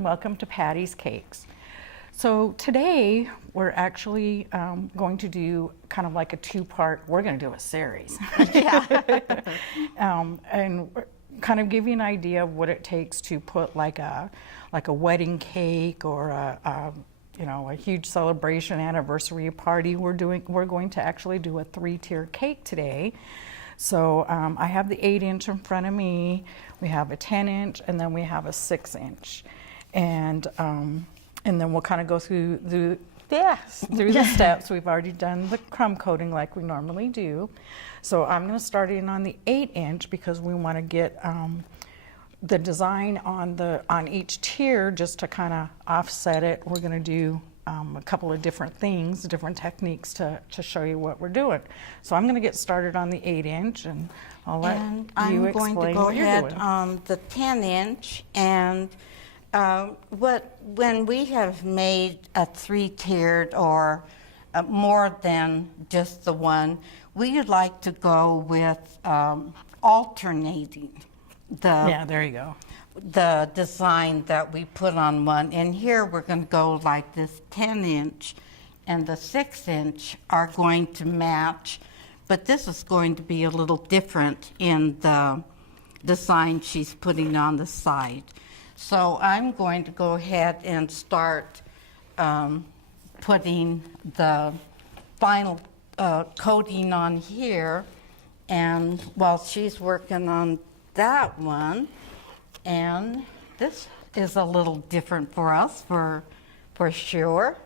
and welcome to Patty's Cakes. So today we're actually going to do kind of like a two-part, we're going to do a series. Yeah. And kind of give you an idea of what it takes to put like a wedding cake or a huge celebration anniversary party. We're going to actually do a 3-tier cake today. So I have the 8-inch in front of me, we have a 10-inch, and then we have a 6-inch. And then we'll kind of go through the steps. We've already done the crumb coating like we normally do. So I'm going to start in on the 8-inch because we want to get the design on each tier just to kind of offset it. We're going to do a couple of different things, different techniques to show you what we're doing. So I'm going to get started on the 8-inch, and I'll let you explain what you're doing. I'm going to go ahead on the 10-inch, and when we have made a 3-tiered or more than just the one, we would like to go with alternating there you go. the design that we put on one. And here we're going to go like this 10-inch, and the 6-inch are going to match, but this is going to be a little different in the design she's putting on the side. So I'm going to go ahead and start putting the final coating on here, and while she's working on that one, and this is a little different for us for sure.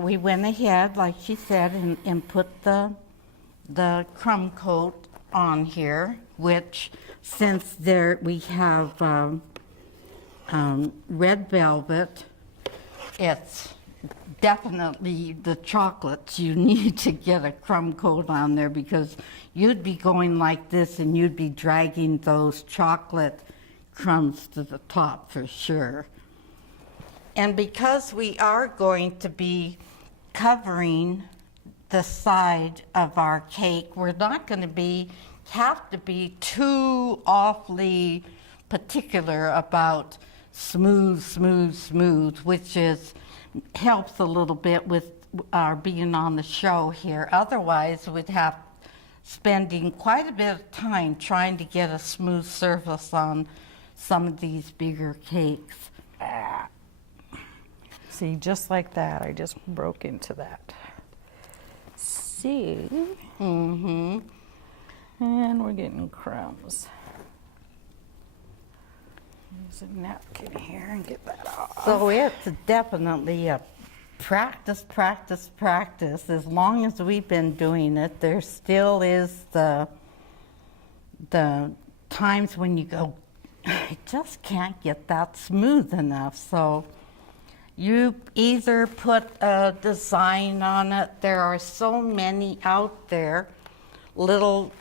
We went ahead, like she said, and put the crumb coat on here, which since we have red velvet, it's definitely the chocolates. You need to get a crumb coat on there because you'd be going like this and you'd be dragging those chocolate crumbs to the top for sure. And because we are going to be covering the side of our cake, we're not going to have to be too awfully particular about smooth, which helps a little bit with our being on the show here. Otherwise, we'd have spending quite a bit of time trying to get a smooth surface on some of these bigger cakes. See, just like that, I just broke into that. See? Mm-hmm. And we're getting crumbs. Use a napkin here and get that off. So it's definitely a practice. As long as we've been doing it, there still is the times when you go, I just can't get that smooth enough. So you either put a design on it. There are so many out there, little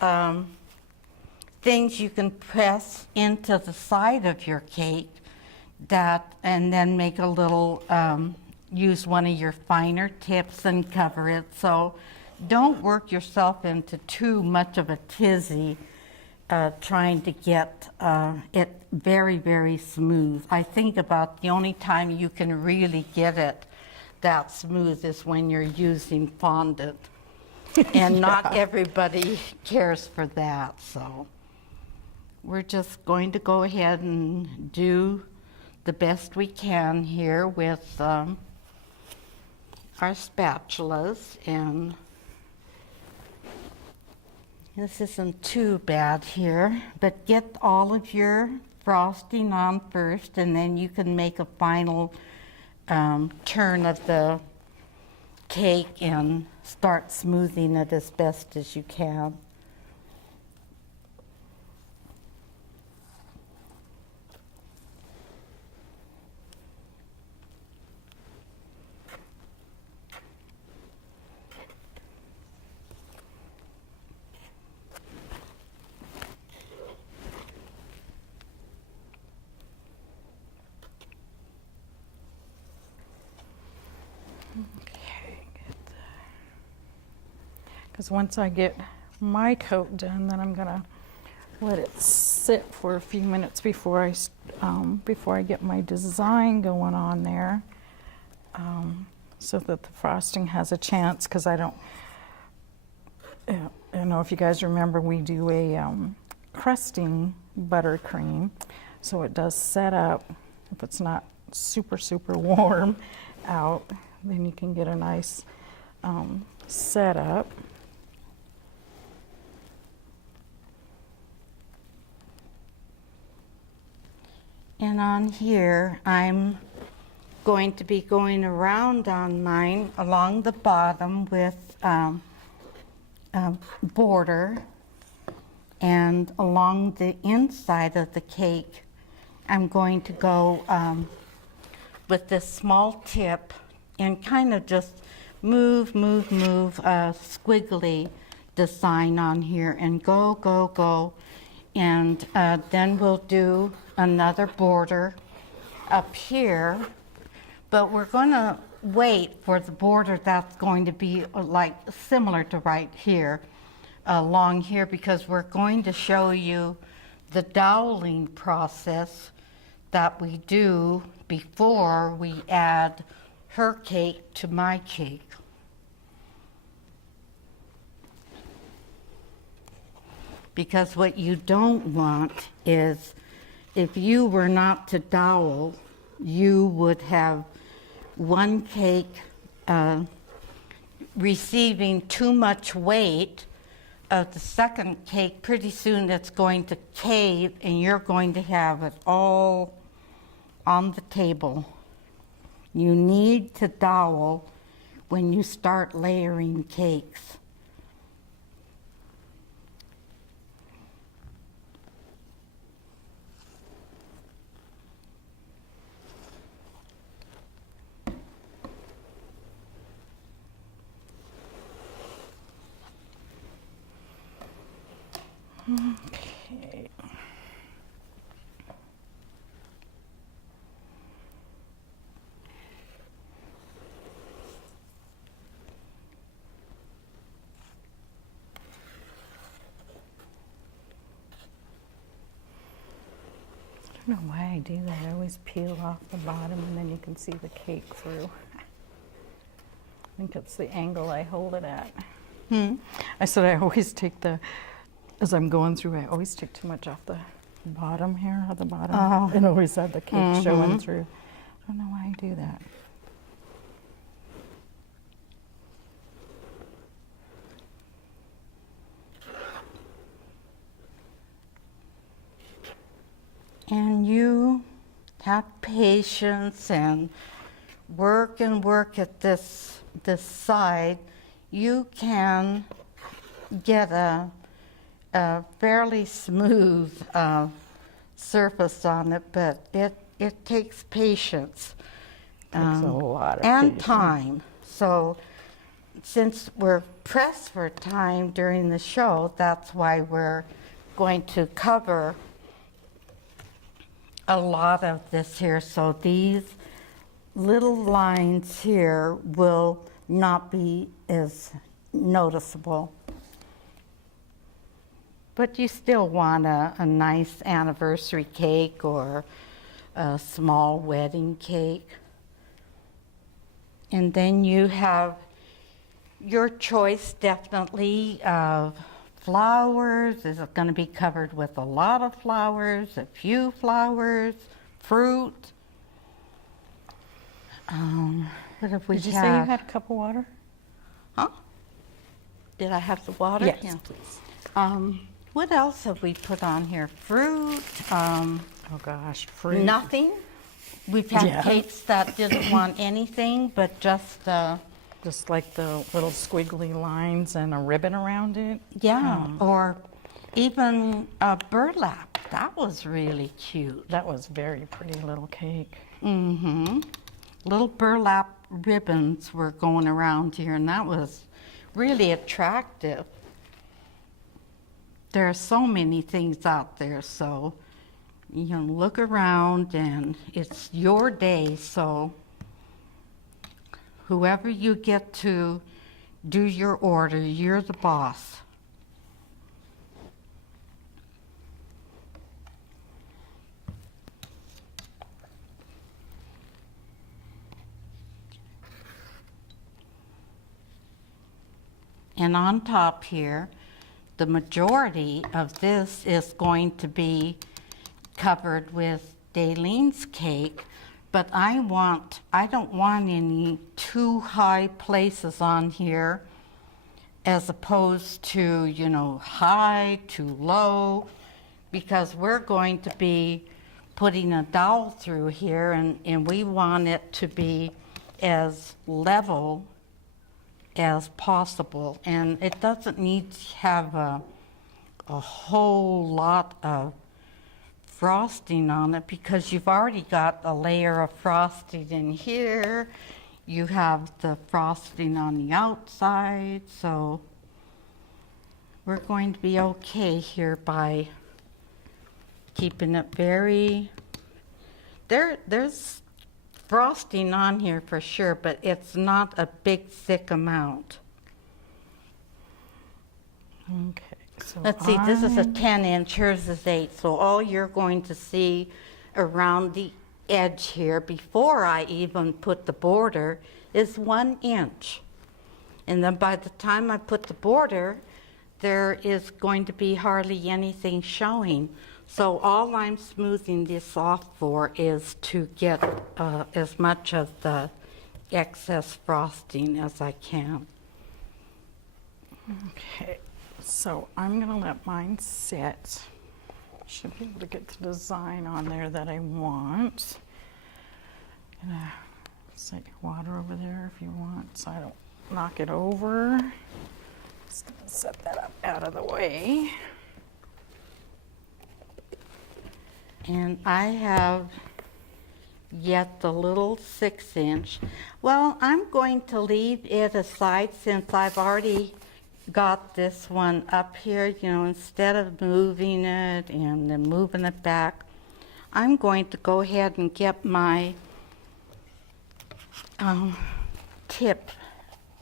things you can press into the side of your cake and then make a little, use one of your finer tips and cover it. So don't work yourself into too much of a tizzy trying to get it very, very smooth. I think about the only time you can really get it that smooth is when you're using fondant. And not everybody cares for that, so we're just going to go ahead and do the best we can here with our spatulas. And this isn't too bad here, but get all of your frosting on first, and then you can make a final turn of the cake and start smoothing it as best as you can. Because once I get my coat done, then I'm going to let it sit for a few minutes before I before I get my design going on there, so that the frosting has a chance, because I don't, I don't know if you guys remember, we do a crusting buttercream, so it does set up. If it's not super warm out, then you can get a nice setup. And on here, I'm going to be going around on mine along the bottom with border, and along the inside of the cake, I'm going to go with this small tip and kind of just move a squiggly design on here, and go. And then we'll do another border up here, but we're going to wait for the border that's going to be like similar to right here, along here, because we're going to show you the doweling process that we do before we add her cake to my cake. Because what you don't want is, if you were not to dowel, you would have one cake receiving too much weight of the second cake. Pretty soon it's going to cave and you're going to have it all on the table. You need to dowel when you start layering cakes. Okay. I don't know why I do that. I always peel off the bottom and then you can see the cake through. I think it's the angle I hold it at. I said I always take as I'm going through, I always take too much off the bottom here, at the bottom, and always have the cake showing through. I don't know why I do that. And you have patience and work at this side. You can get a fairly smooth surface on it, but it takes patience. Takes a lot of and patience. time. So since we're pressed for time during the show, that's why we're going to cover a lot of this here. So these little lines here will not be as noticeable. But you still want a nice anniversary cake or a small wedding cake. And then you have your choice, definitely, of flowers. Is it going to be covered with a lot of flowers, a few flowers, fruit? What have we Did you say you had a cup of water? Huh? Did I have the water? Yes, Yeah. please. What else have we put on here? Fruit? Oh gosh, fruit. Nothing. We've had Yeah. cakes that didn't want anything but just Just like the little squiggly lines and a ribbon around it. yeah, or even burlap. That was really cute. That was very pretty little cake. Mm-hmm. Little burlap ribbons were going around here, and that was really attractive. There are so many things out there, so you can look around, and it's your day, so whoever you get to do your order, you're the boss. And on top here, the majority of this is going to be covered with Dalene's cake, but I don't want any too high places on here as opposed to, you know, high to low, because we're going to be putting a dowel through here, and we want it to be as level as possible. And it doesn't need to have a whole lot of frosting on it, because you've already got a layer of frosting in here. You have the frosting on the outside, so we're going to be okay here by keeping it very, there's frosting on here for sure, but it's not a big thick amount. Okay. So Let's see, this is a 10-inch, hers is 8, so all you're going to see around the edge here before I even put the border is 1 inch. And then by the time I put the border, there is going to be hardly anything showing. So all I'm smoothing this off for is to get as much of the excess frosting as I can. Okay, so I'm gonna let mine sit. Should be able to get the design on there that I want. Gonna set your water over there if you want, so I don't knock it over. Just gonna set that up out of the way. And I have yet the little 6-inch. Well, I'm going to leave it aside since I've already got this one up here, you know, instead of moving it and then moving it back. I'm going to go ahead and get my tip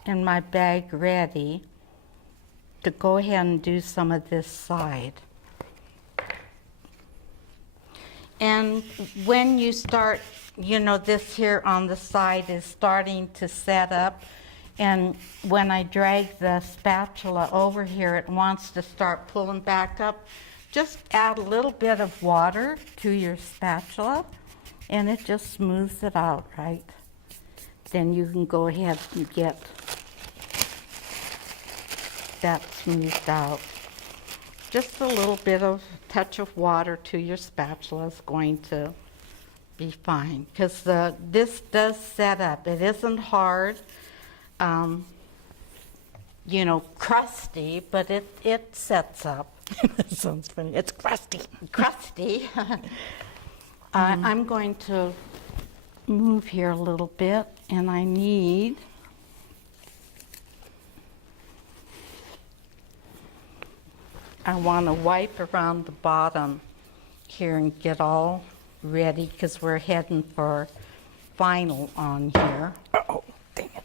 in my bag ready to go ahead and do some of this side. And when you start, you know, this here on the side is starting to set up, and when I drag the spatula over here, it wants to start pulling back up. Just add a little bit of water to your spatula, and it just smooths it out, right? Then you can go ahead and get that smoothed out. Just a little bit of touch of water to your spatula is going to be fine, because this does set up. It isn't hard, you know, crusty, but it sets up. That sounds funny. It's crusty. Crusty. I'm going to move here a little bit, and I want to wipe around the bottom here and get all ready, because we're heading for final on here. Uh-oh, dang it.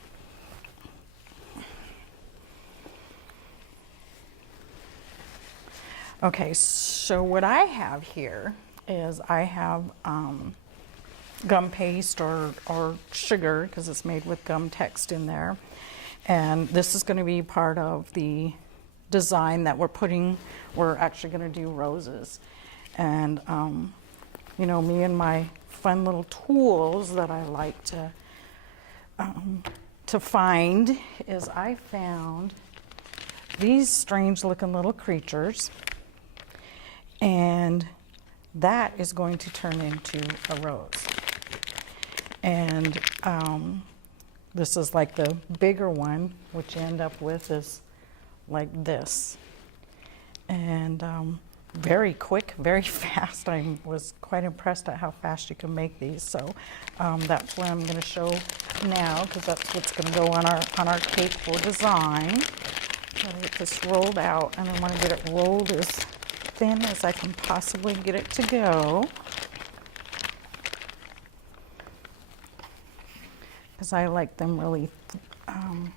Okay, so what I have here is I have gum paste or sugar, because it's made with gum text in there. And this is going to be part of the design that we're actually going to do roses. And you know, me and my fun little tools that I like to find is I found these strange looking little creatures, and that is going to turn into a rose. And this is like the bigger one, which you end up with is like this. And very quick, very fast. I was quite impressed at how fast you can make these. So that's what I'm going to show now, because that's what's going to go on our cake for design. Gotta get this rolled out, and I want to get it rolled as thin as I can possibly get it to go, because I like them really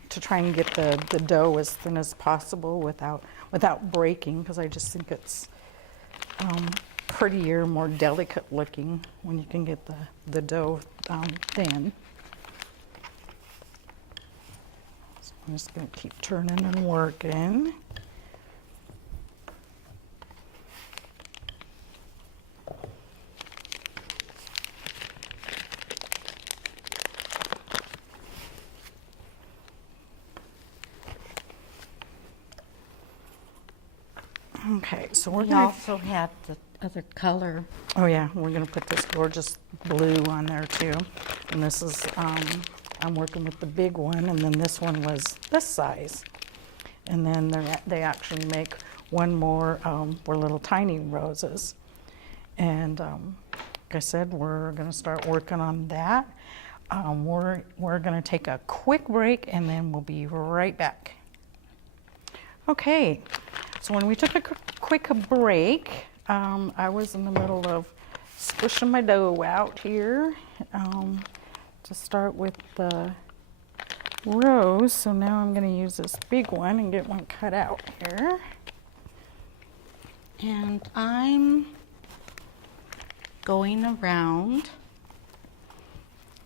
to try and get the dough as thin as possible without breaking, because I just think it's prettier, more delicate looking when you can get the dough thin. So I'm just going to keep turning and working. Okay, so we're We going to, also had the other color. oh yeah, we're going to put this gorgeous blue on there too. And this is, I'm working with the big one, and then this one was this size. And then they actually make one more for little tiny roses. And like I said, we're going to start working on that. We're going to take a quick break, and then we'll be right back. Okay, so when we took a quick break, I was in the middle of squishing my dough out here to start with the rose. So now I'm going to use this big one and get one cut out here. And I'm going around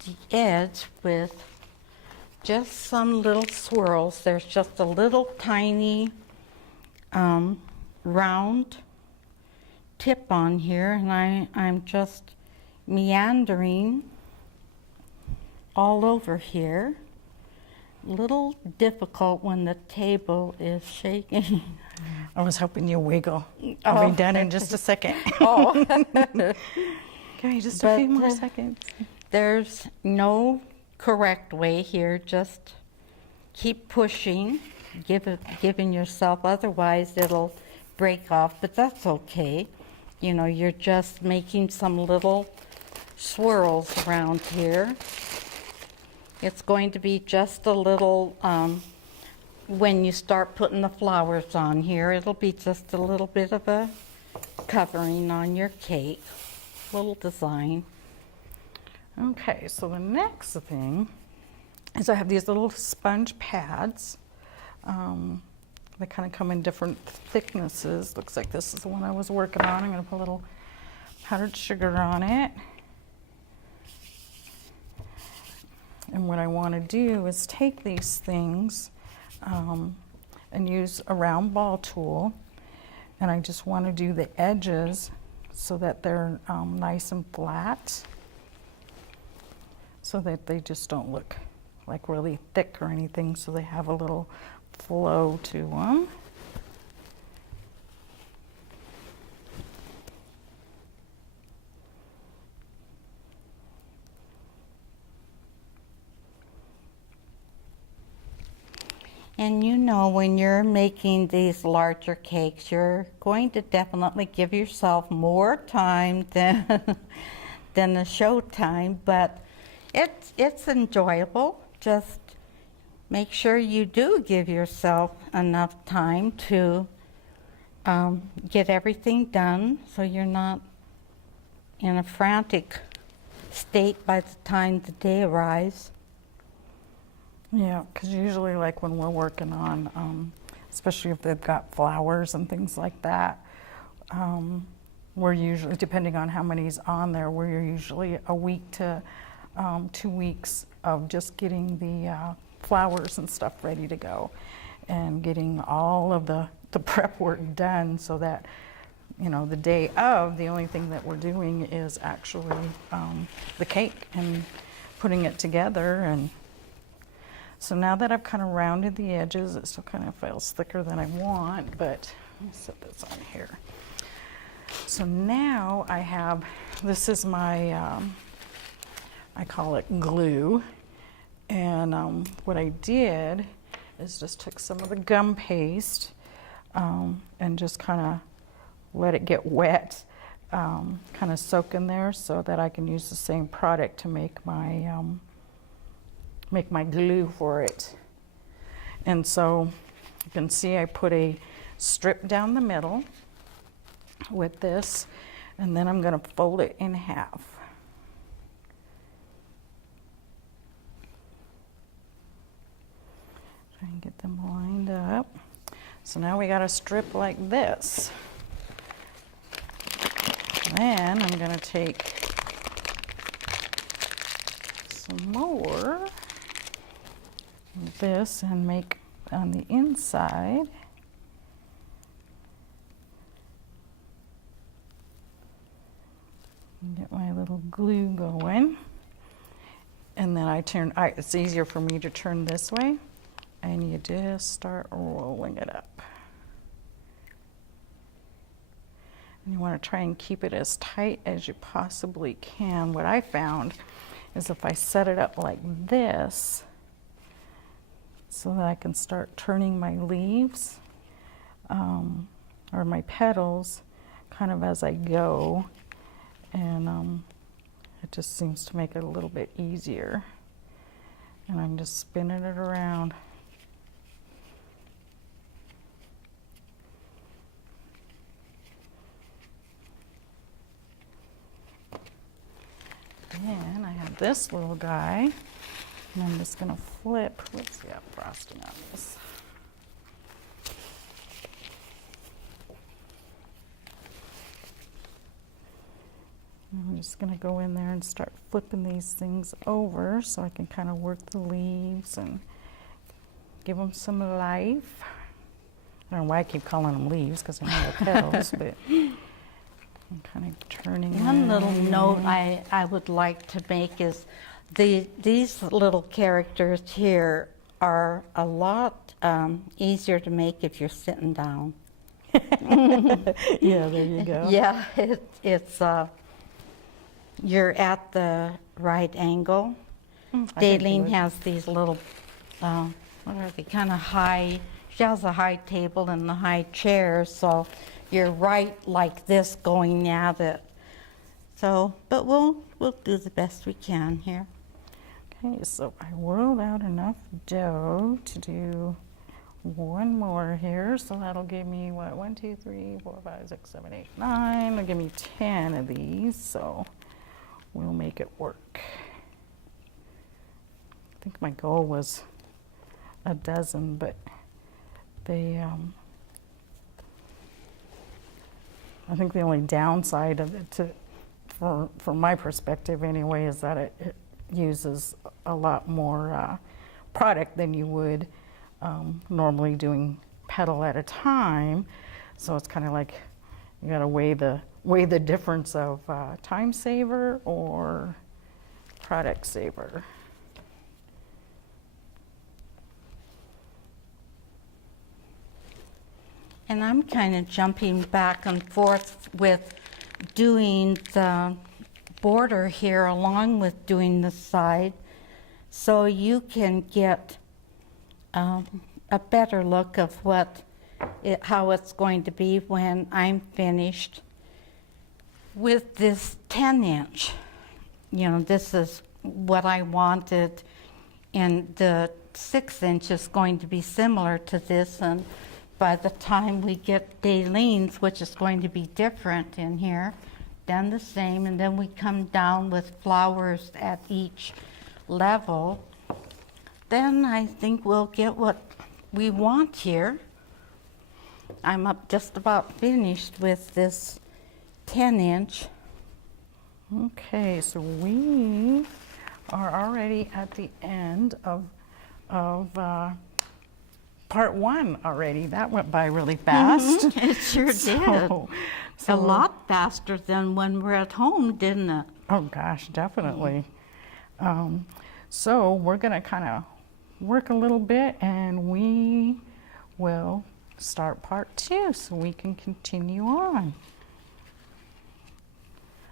the edge with just some little swirls. There's just a little tiny round tip on here, and I'm just meandering all over here. Little difficult when the table is shaking. I was hoping you'll wiggle. I'll be done in just a second. Oh. Okay, just a few more seconds. There's no correct way here. Just keep pushing, giving yourself, otherwise it'll break off, but that's okay. You know, you're just making some little swirls around here. It's going to be just a little, when you start putting the flowers on here, it'll be just a little bit of a covering on your cake, little design. Okay, so the next thing is I have these little sponge pads. They kind of come in different thicknesses. Looks like this is the one I was working on. I'm going to put a little powdered sugar on it. And what I want to do is take these things and use a round ball tool. And I just want to do the edges so that they're nice and flat, so that they just don't look like really thick or anything, so they have a little flow to them. And you know, when you're making these larger cakes, you're going to definitely give yourself more time than the show time, but it's enjoyable. Just make sure you do give yourself enough time to get everything done, so you're not in a frantic state by the time the day arrives. Yeah, because usually, like when we're working on, especially if they've got flowers and things like that, we're usually, depending on how many's on there, we're usually a week to 2 weeks of just getting the flowers and stuff ready to go, and getting all of the prep work done, so that, you know, the day of, the only thing that we're doing is actually the cake and putting it together. And so now that I've kind of rounded the edges, it still kind of feels thicker than I want, but let me set this on here. So now I have, this is my, I call it glue. And what I did is just took some of the gum paste and just kind of let it get wet, kind of soak in there, so that I can use the same product to make my glue for it. And so you can see I put a strip down the middle with this, and then I'm going to fold it in half. Try and get them lined up. So now we got a strip like this. Then I'm going to take some more and this and make on the inside. Get my little glue going. And then it's easier for me to turn this way, and you just start rolling it up. And you want to try and keep it as tight as you possibly can. What I found is if I set it up like this, so that I can start turning my leaves or my petals kind of as I go, and it just seems to make it a little bit easier. And I'm just spinning it around. And I have this little guy, and I'm just going to flip. Let's see, I have frosting on this. I'm just going to go in there and start flipping these things over so I can kind of work the leaves and give them some life. I don't know why I keep calling them leaves, because I know they're petals, but I'm kind of turning. One little note I would like to make is these little characters here are a lot easier to make if you're sitting down. Yeah, there you go. Yeah, it's you're at the right angle. Dalene has these little, what are they, kind of high, she has a high table and the high chairs, so you're right like this going at it. So, but we'll do the best we can here. Okay, so I whirled out enough dough to do one more here, so that'll give me what, 1, 2, 3, 4, 5, 6, 7, 8, 9. It'll give me 10 of these, so we'll make it work. I think my goal was a dozen, but they, I think the only downside of it, from my perspective anyway, is that it uses a lot more product than you would normally doing petal at a time. So it's kind of like you got to weigh the difference of time saver or product saver. And I'm kind of jumping back and forth with doing the border here along with doing the side, so you can get a better look of how it's going to be when I'm finished with this 10-inch. You know, this is what I wanted, and the 6-inch is going to be similar to this, and by the time we get Dalene's, which is going to be different in here, then the same, and then we come down with flowers at each level, then I think we'll get what we want here. I'm up just about finished with this 10-inch. Okay, so we are already at the end of part 1 already. That went by really fast. It sure did. A lot faster than when we're at home, didn't it? Oh gosh, definitely. So we're gonna kind of work a little bit, and we will start part 2 so we can continue on.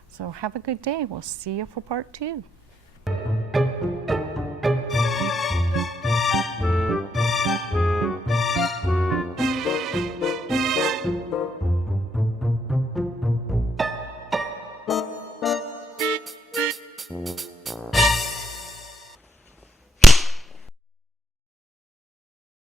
So have a good day. We'll see you for part 2.